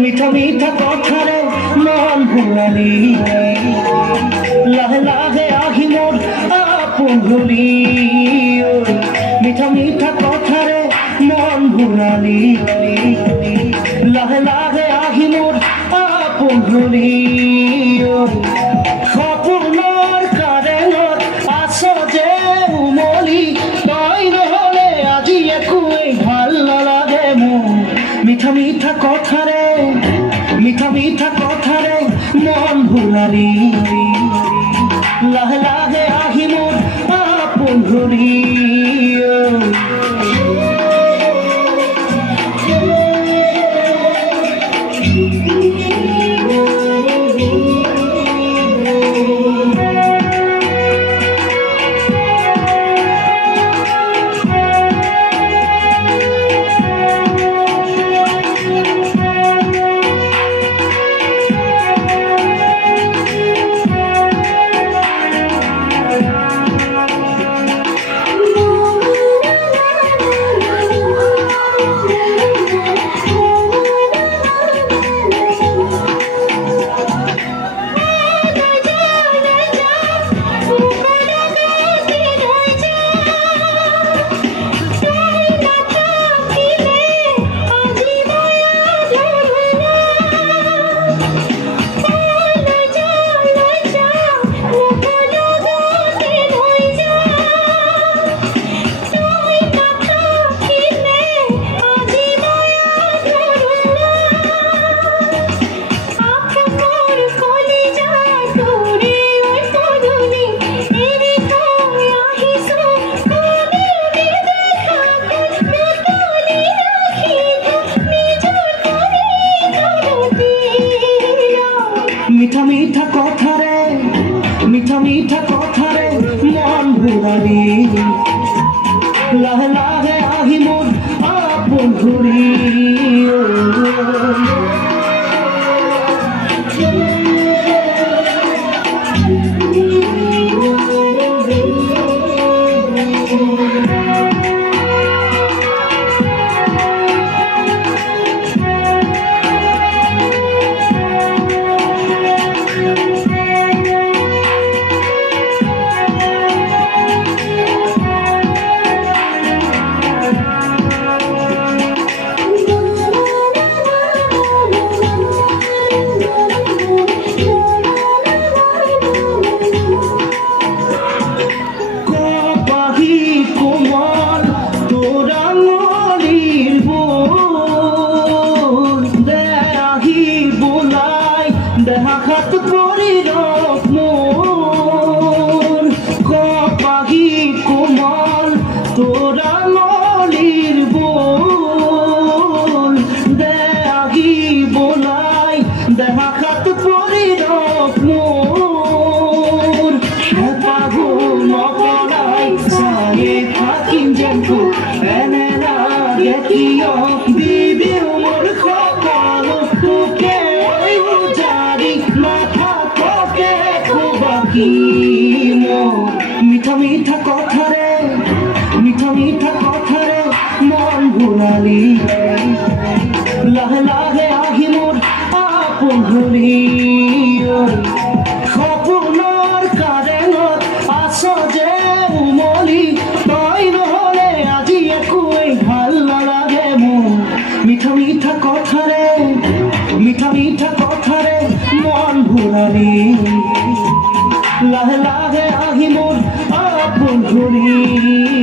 মিঠা মিঠা কথারে মন ভুলালি লাহে লাহে আহি মোর আপন হলি মিঠা মিঠা কথারে মন ভুলালি লাহে লাহে আহি মোর আপন হলি সপোনৰ কাৰেঙত আছ যে উমলি তই নহলে আজি একোৱেই ভাল নালাগে মোৰ মিঠা মিঠা কথাৰে মন ভুলালি লাহে লাহে আহি মোৰ আপোন হলি মিঠা মিঠা কথারে মন ভুলালি লাহে লাহে আহি মোর আপন হলি দেখাত পরি মোর কপাহি কোমল তোরা মলির বোল দেহি বোলাই দেখাত পরি মোর পাগু নকরাই সায়ে থাকিম যেমকু এনে লাগে কিয় দিবি মোর খবর তোকে মিঠা মিঠা কথারে মন ভুলালি লাহে লাহে আহি মোর আপোন হলি সপোনৰ কাৰেঙত আছ যে উমলি তই নহলে আজি একোৱেই ভাল নালাগে মোৰ মিঠা মিঠা কথাৰে মন ভুলালি লাহে লাহে আহি মোৰ আপন হলি